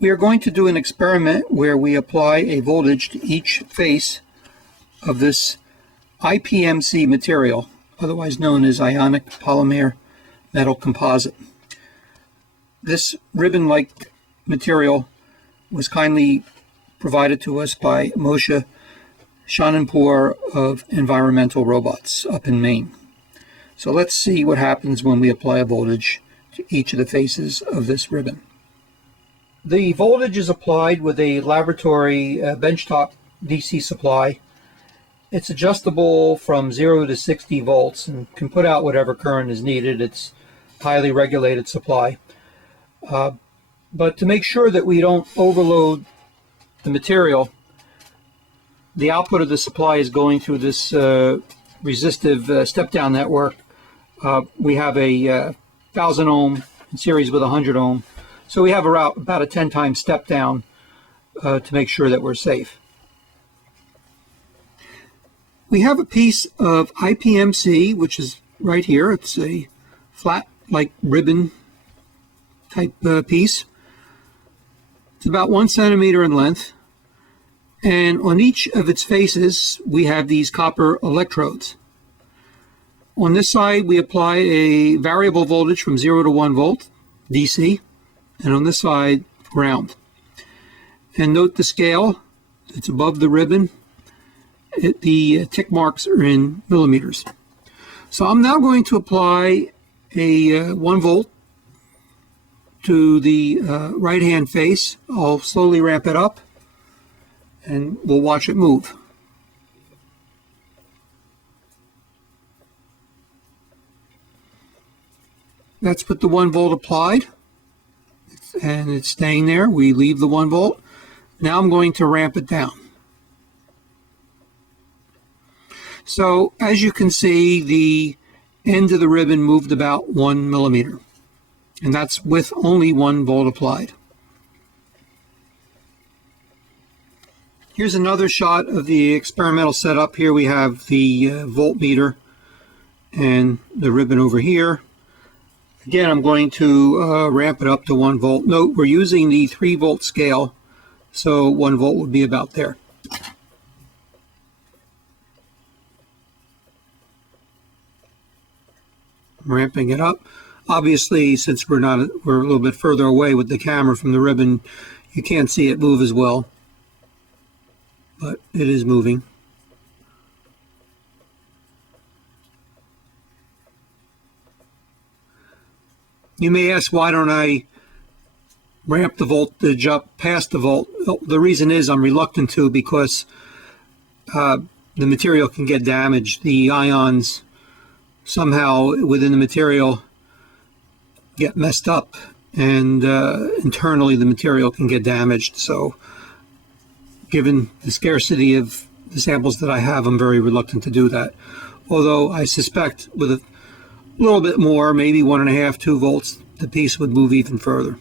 We are going to do an experiment where we apply a voltage to each face of this IPMC material, otherwise known as ionic polymer metal composite. This ribbon-like material was kindly provided to us by Moshe Shananpour of Environmental Robots up in Maine. So let's see what happens when we apply a voltage to each of the faces of this ribbon. The voltage is applied with a laboratory benchtop DC supply. It's adjustable from 0 to 60 volts and can put out whatever current is needed. It's a highly regulated supply. But to make sure that we don't overload the material, the output of the supply is going through this resistive step-down network. We have a 1000 ohm in series with 100 ohm. So we have about a 10 times step down to make sure that we're safe. We have a piece of IPMC, which is right here. It's a flat, like ribbon type piece. It's about 1 centimeter in length. And on each of its faces, we have these copper electrodes. On this side, we apply a variable voltage from 0 to 1 volt, DC. And on this side, ground. And note the scale, it's above the ribbon. The tick marks are in millimeters. So I'm now going to apply a 1 volt to the right hand face. I'll slowly ramp it up and we'll watch it move. That's put the 1 volt applied. And it's staying there. We leave the 1 volt. Now I'm going to ramp it down. So as you can see, the end of the ribbon moved about 1 millimeter. And that's with only 1 volt applied. Here's another shot of the experimental setup. Here we have the voltmeter and the ribbon over here. Again, I'm going to ramp it up to 1 volt. Note, we're using the 3 volt scale, so 1 volt would be about there. I'm ramping it up. Obviously, since we're a little bit further away with the camera from the ribbon, you can't see it move as well, but it is moving. You may ask, why don't I ramp the voltage up past the volt? Well, the reason is I'm reluctant to, because the material can get damaged. The ions somehow within the material get messed up, and internally the material can get damaged. So given the scarcity of the samples that I have, I'm very reluctant to do that. Although I suspect with a little bit more, maybe 1.5, 2 volts, the piece would move even further.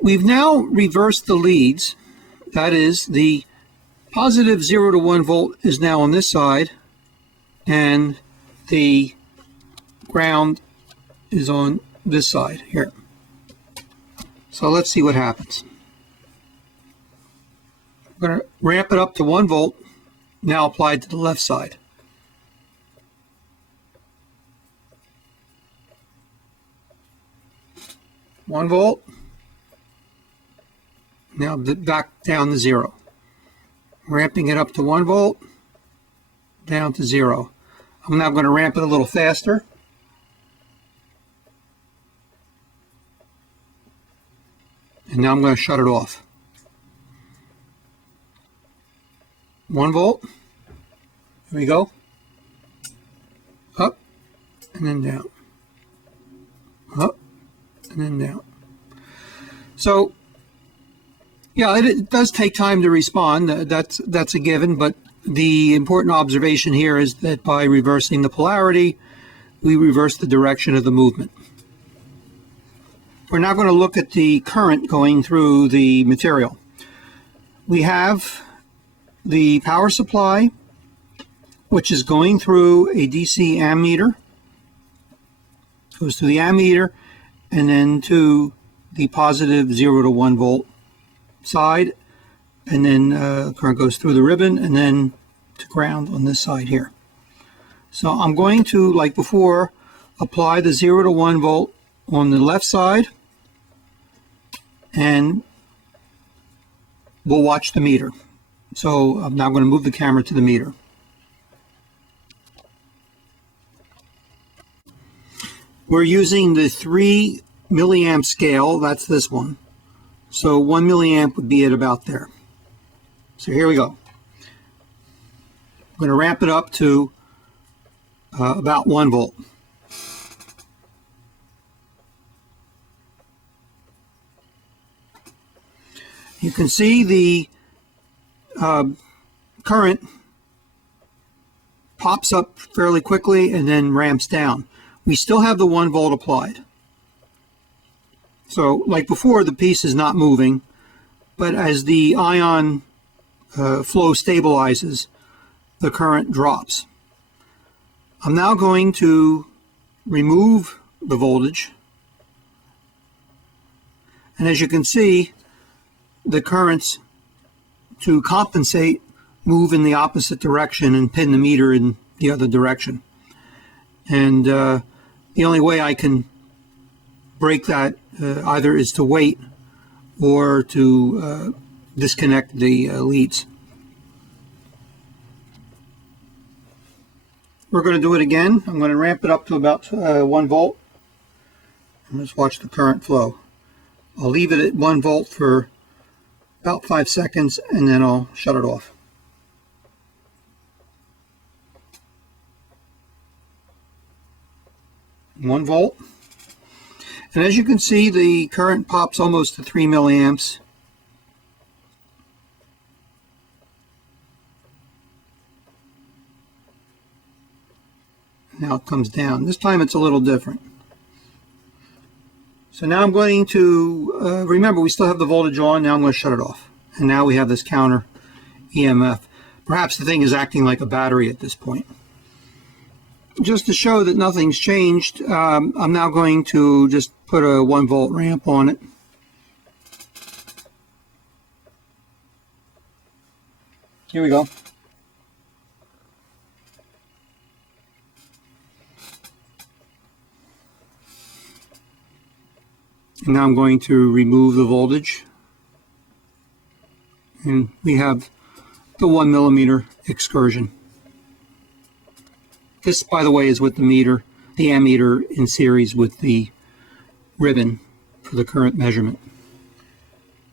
We've now reversed the leads. That is, the positive 0 to 1 volt is now on this side, and the ground is on this side here. So let's see what happens. I'm going to ramp it up to 1 volt. Now applied to the left side. One volt. Now back down to 0. Ramping it up to 1 volt, down to 0. I'm now going to ramp it a little faster. And now I'm going to shut it off. 1 volt. Here we go. Up and then down. Up and then down. So, yeah, it does take time to respond. That's a given. But the important observation here is that by reversing the polarity, we reverse the direction of the movement. We're now going to look at the current going through the material. We have the power supply, which is going through a DC ammeter. Goes to the ammeter and then to the positive 0 to 1 volt side, and then current goes through the ribbon and then to ground on this side here. So I'm going to, like before, apply the 0 to 1 volt on the left side, and we'll watch the meter. So I'm now going to move the camera to the meter. We're using the 3 milliamp scale. That's this one. So 1 milliamp would be at about there. So here we go. I'm going to ramp it up to about 1 volt. You can see the current pops up fairly quickly and then ramps down. We still have the 1 volt applied. So like before, the piece is not moving, but as the ion flow stabilizes, the current drops. I'm now going to remove the voltage, and as you can see, the currents, to compensate, move in the opposite direction and pin the meter in the other direction. And the only way I can break that either is to wait or to disconnect the leads. We're going to do it again. I'm going to ramp it up to about 1 volt and just watch the current flow. I'll leave it at 1 volt for about 5 seconds and then I'll shut it off. One volt. And as you can see, the current pops almost to 3 milliamps. Now it comes down. This time it's a little different. So now I'm going to, remember we still have the voltage on, now I'm going to shut it off. And now we have this counter EMF. Perhaps the thing is acting like a battery at this point. Just to show that nothing's changed, I'm now going to just put a 1 volt ramp on it. Here we go. And now I'm going to remove the voltage. And we have the 1 millimeter excursion. This, by the way, is with the meter, the ammeter in series with the ribbon for the current measurement.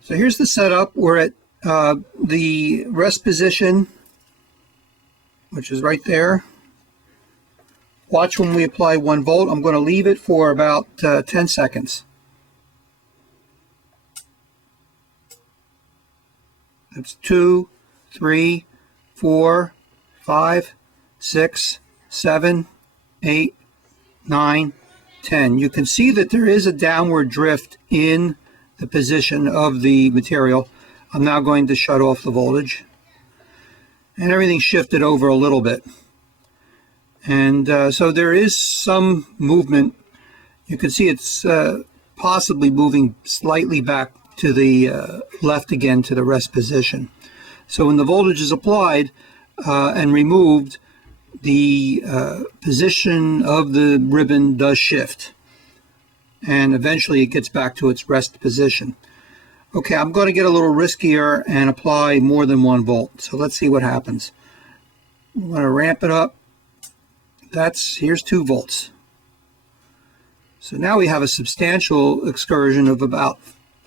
So here's the setup. We're at the rest position, which is right there. Watch when we apply 1 volt. I'm going to leave it for about 10 seconds. That's 2, 3, 4, 5, 6, 7, 8, 9, 10. You can see that there is a downward drift in the position of the material. I'm now going to shut off the voltage. And everything shifted over a little bit. And so there is some movement. You can see it's possibly moving slightly back to the left again to the rest position. So when the voltage is applied and removed, the position of the ribbon does shift, and eventually it gets back to its rest position. Okay, I'm going to get a little riskier and apply more than 1 volt. So let's see what happens. I'm going to ramp it up. Here's 2 volts. So now we have a substantial excursion of about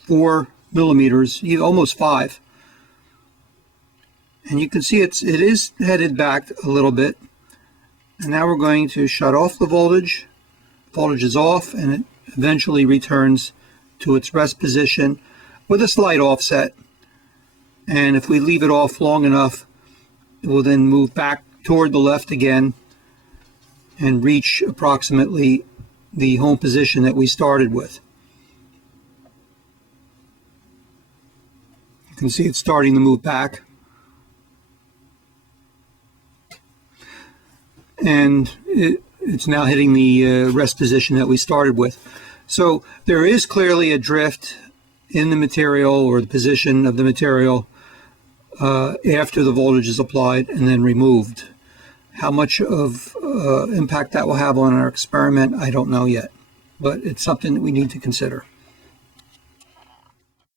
4 millimeters, almost 5. And you can see it is headed back a little bit. And now we're going to shut off the voltage. Voltage is off, and it eventually returns to its rest position with a slight offset. And if we leave it off long enough, it will then move back toward the left again and reach approximately the home position that we started with. You can see it's starting to move back. And it's now hitting the rest position that we started with. So there is clearly a drift in the material or the position of the material after the voltage is applied and then removed. How much of impact that will have on our experiment, I don't know yet, but it's something that we need to consider.